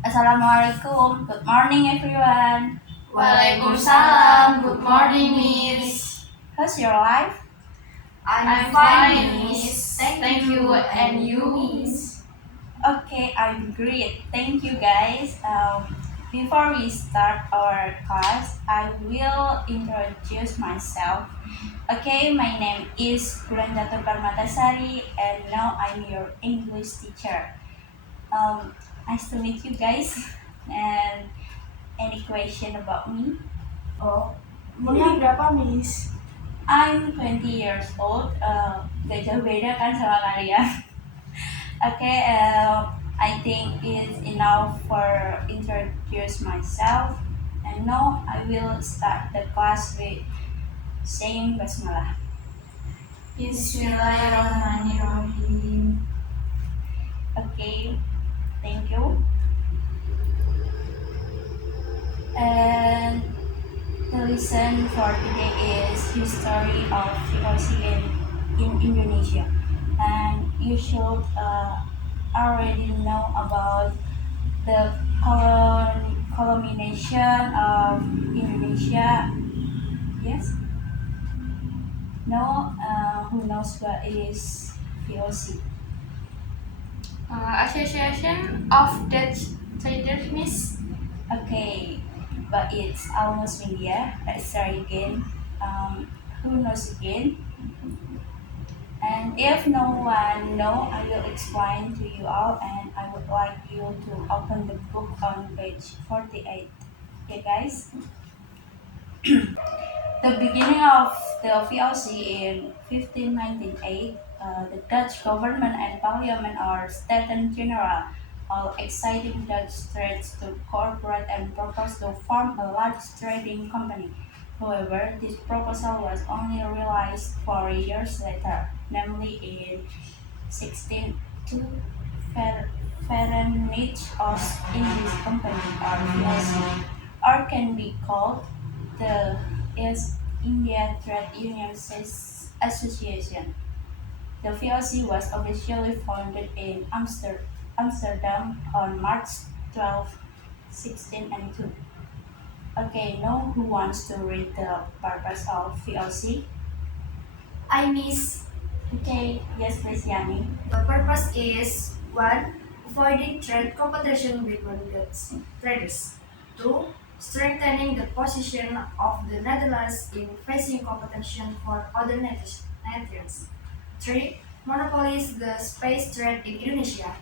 Assalamualaikum. Good morning, everyone. Waalaikumsalam. Good morning, Miss. How's your life? I'm fine, Miss. Thank you. And you, Miss? Okay, I'm great. Thank you, guys. Before we start our class, I will introduce myself. Okay, my name is Gulandato Parmatasari, and now I'm your English teacher. Um, nice to meet you guys. And any question about me? Oh, umurnya berapa, Miss? I'm 20 years old. Gak jauh beda kan sama kalian. Okay, I think it's enough for introduce myself. And now I will start the class with saying basmalah. Bismillahirrahmanirrahim. Okay, thank you. And the lesson for today is history of VOC in Indonesia. And you should already know about the colonization of Indonesia. Yes? No, who knows what is VOC? Association of Dutch Traders, Miss. Okay, but it's almost India. Let's try again. Who knows again? And if no one know, I will explain to you all, and I would like you to open the book on page 48. Okay, guys? The beginning of the VOC in 1598, the Dutch government and parliament are Staten General, all exciting Dutch trades to cooperate and propose to form a large trading company. However, this proposal was only realized 4 years later, namely in 1602. Fahrenheit Ost Indies Company, or VOC, or can be called the East India Trade Union Association. The VOC was officially founded in Amsterdam on March 12, 1602. Okay, now who wants to read the purpose of VOC? I miss. Okay, yes, please, Yani. The purpose is 1. Avoiding trade competition between Dutch traders. 2. Strengthening the position of the Netherlands in facing competition for other nations. 3. Monopolize the space trade in Indonesia.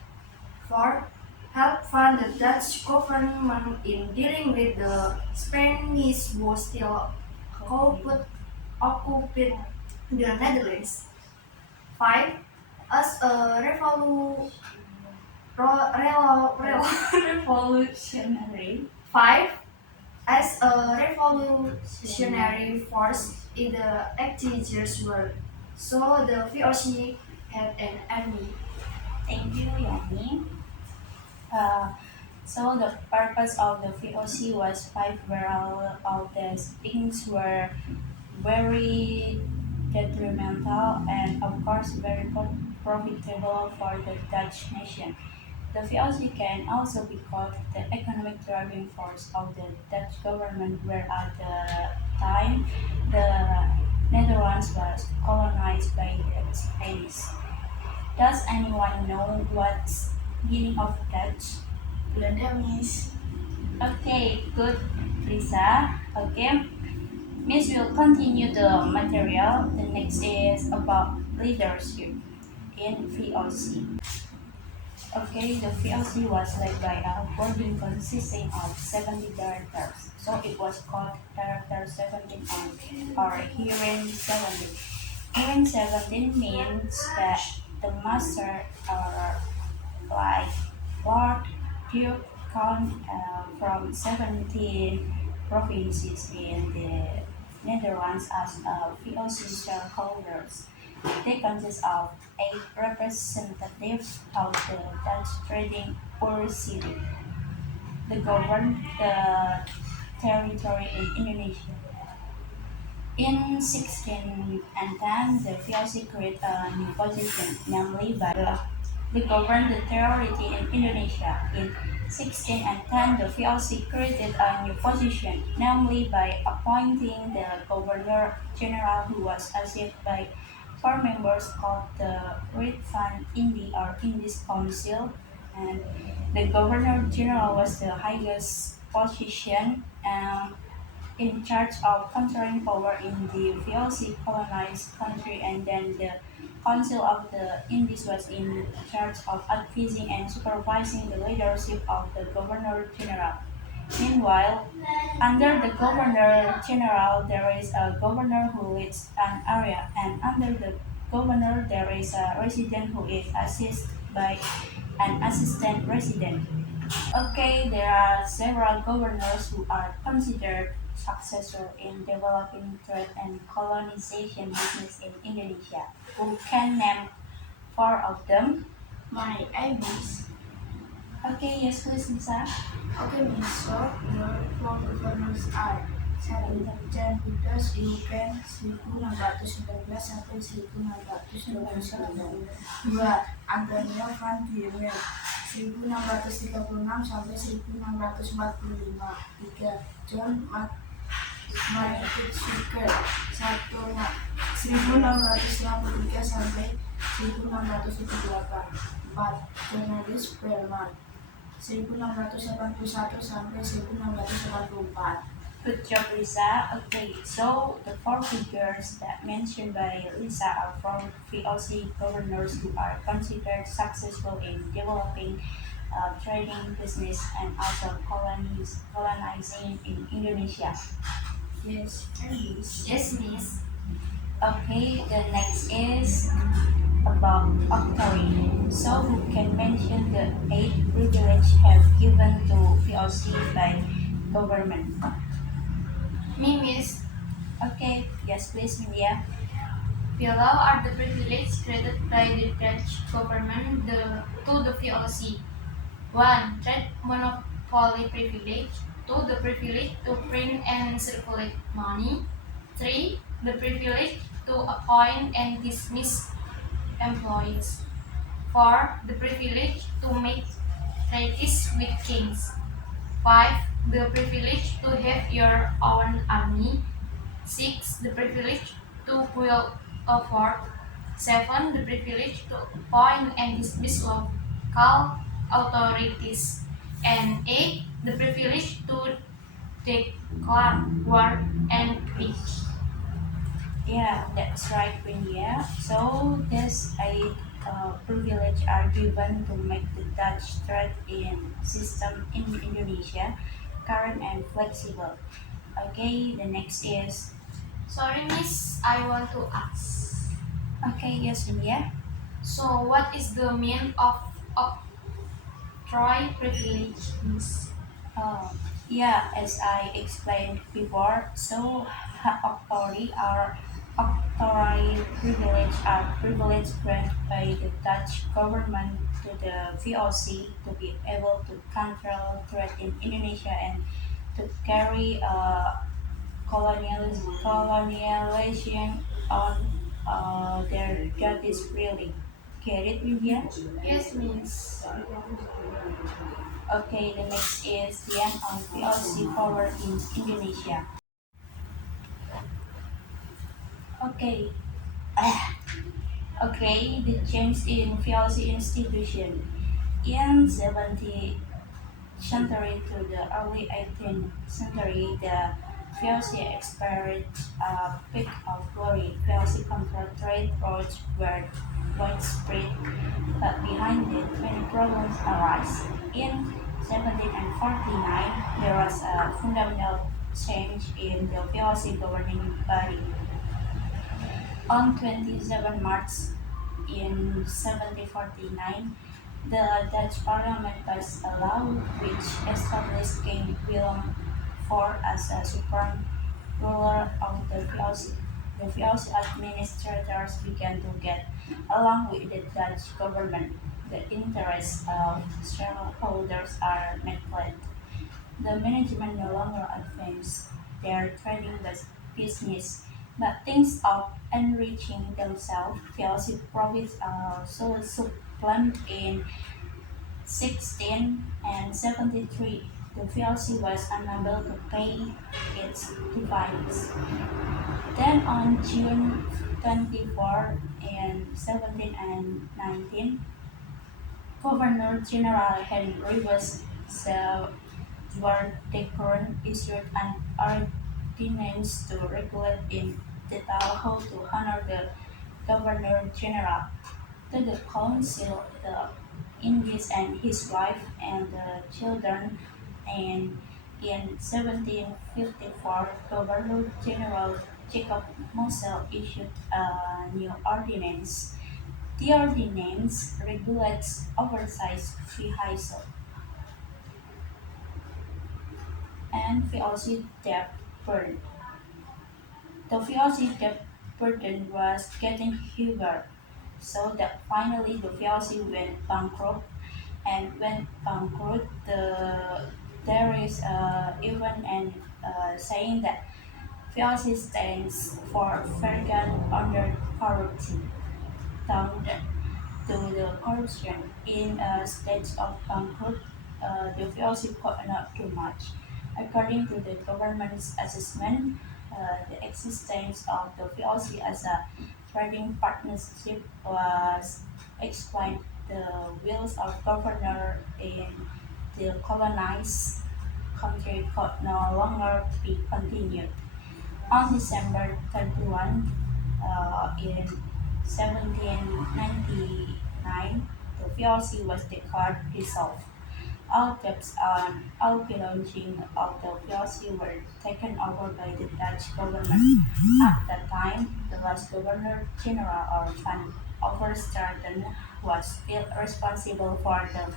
4. Help fund the Dutch government in dealing with the Spanish who still occupied the Netherlands. 5. As a Revolutionary. 5. As a revolutionary force in the 80s world, so the VOC had an army. Thank you, Yani. Uh, so the purpose of the VOC was five, where all the things were very detrimental and of course very profitable for the Dutch nation. The VOC can also be called the economic driving force of the Dutch government, where at the time the Netherlands was colonized by the Spanish. Does anyone know what's meaning of Dutch? Belanda, Miss. Okay, good, Lisa. Okay, Miss will continue the material. The next is about leadership in VOC. Okay, the VOC was led by a board consisting of 70 directors. So it was called Director 17 or Hearing 17. Hearing 17 means that the master are like Lord, Duke, Count from 17 provinces in the Netherlands as VOC shareholders. They consist of 8 representatives of the Dutch trading poor city. They govern the territory in Indonesia. In 1610, the VOC created a new position, namely by law. They governed the territory in Indonesia. In 1610, the VOC created a new position, namely by appointing the Governor General, who was assisted by four members called the Ritvan Indi or Indies Council. And the Governor General was the highest position in charge of conferring power in the VOC colonized country, and then the Council of the Indies was in charge of advising and supervising the leadership of the Governor General. Meanwhile, under the Governor General, there is a governor who leads an area, and under the governor, there is a resident who is assisted by an assistant resident. Okay, there are several governors who are considered successful in developing trade and colonization business in Indonesia. Who can name four of them? My IBs. Okay, yes, please, Lisa. Okay, Miss. So the four governors are Jan Peters, Iuken, 1619 sampai 1629. Dua, Antonio Van Diemen, 1636 sampai 1645. Tiga, John Matic Sugar, 1653 sampai 1678. Empat, Journalist Berman, 1681 sampai 1684. Good job, Lisa. Okay, so the four figures that mentioned by Lisa are from VOC governors who are considered successful in developing trading business and also colonizing in Indonesia. Yes, Miss. Yes, Miss. Okay, the next is about octroi. So who can mention the eight privilege have given to VOC by government? Me, Miss. Okay, yes please, Media. Below are the privileges granted by the Dutch government to the VOC. 1. Trade monopoly privilege. 2. The privilege to print and circulate money. 3. The privilege to appoint and dismiss employees. 4. The privilege to make treaties with kings. 5. The privilege to have your own army. 6. The privilege to build a fort. 7. The privilege to appoint and dismiss local authorities. And 8. The privilege to declare war and peace. Yeah, that's right, Windia. So these eight privilege are given to make the Dutch trade in system in Indonesia current and flexible. Okay, the next is Sorry, Miss, I want to ask. okay, yes, Windia. So, what is the meaning of octroi privilege, Miss? Oh, yeah, as I explained before, so octroi privilege are privilege granted by the Dutch government to the VOC to be able to control trade in Indonesia and to carry colonialization on their duties freely. Get it, Vivian? Yes, Miss. Okay, the next is the end of VOC power in Indonesia. Okay, okay, the change in VOC institution. In 17th century to the early 18th century, the VOC experienced a peak of glory. VOC controlled trade routes were widespread, but behind it, many problems arise. In 1749, there was a fundamental change in the VOC governing body. On 27 March in 1749, the Dutch Parliament passed a law which established King Willem IV as a supreme ruler of the VOC. The VOC administrators began to get along with the Dutch government. The interests of shareholders are neglected. The management no longer advanced their trading business, but thinks of enriching themselves. VOC profits are so claimed in 1673 the VLC was unable to pay its dividends. Then on June 24 in 1719, Governor General Henry was Zwartekron issued an ordinance to regulate in detail how to honor the Governor General. To the council, the Ingis and his wife and the children, and in 1754, Governor General Jacob Mosel issued a new ordinance. The ordinance regulates oversized vehicle and VOC debt burden. The VOC debt burden was getting heavier, so that finally the VOC went bankrupt. And when bankrupt, there is even an saying that VOC stands for Vegan Under Corruption. Down to the corruption in a state of bankrupt, the VOC could not do much. According to the government's assessment, the existence of the VOC as a trading partnership was explained the wills of governor in the colonized country could no longer be continued. On December 31, in 1799, the VOC was declared dissolved. All debts and all belongings of the VOC were taken over by the Dutch government. At that time, the last Governor General or Van Overstraten was still responsible for the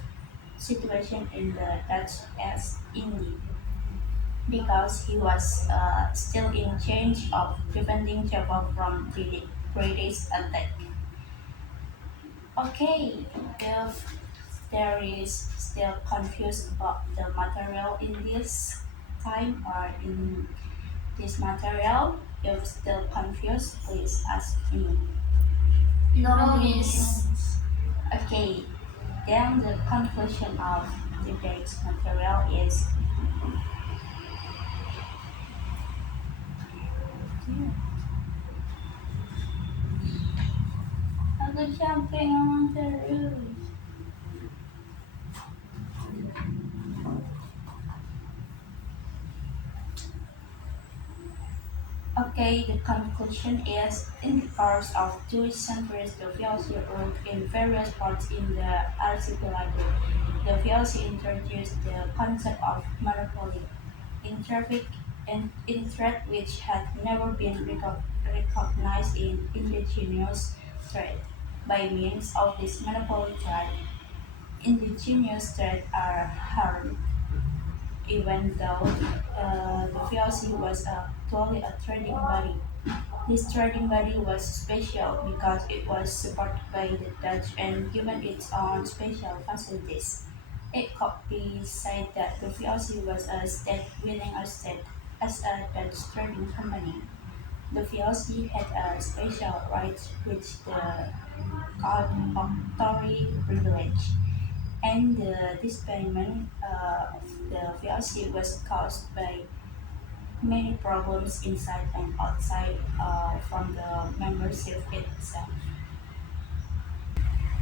situation in the Dutch East Indies because he was still in charge of defending Java from British attack. Okay, if there is still confused about the material in this time or in this material, if still confused, please ask me. No, miss. Okay, then the conclusion of today's material is aku capek ngomong terus. Okay, the conclusion is in the course of 2 centuries, the VOC ruled in various parts in the archipelago. The VOC introduced the concept of monopoly in traffic and in trade which had never been recognized in indigenous trade. By means of this monopoly trade, indigenous trade are harmed even though the VOC was actually a trading body. This trading body was special because it was supported by the Dutch and given its own special facilities. It could be said that the VOC was a state within a state as a Dutch trading company. The VOC had a special rights which the called octroi privilege, and the disbandment of the VOC was caused by many problems inside and outside from the membership itself.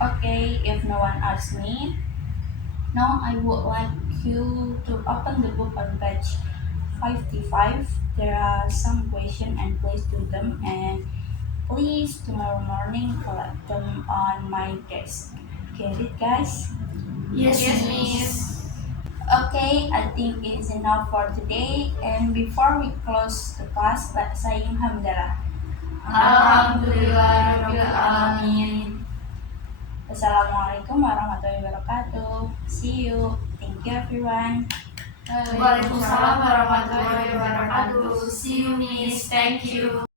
Okay, if no one asks me, now I would like you to open the book on page 55. There are some questions and please do them and please tomorrow morning collect them on my desk. Get it guys? Yes, miss. Okay, I think it is enough for today. And before we close the class, let's say Alhamdulillah. Alhamdulillah Rabbil Alamin. Assalamualaikum warahmatullahi wabarakatuh. See you. Thank you everyone. Waalaikumsalam warahmatullahi wabarakatuh. See you, miss. Thank you.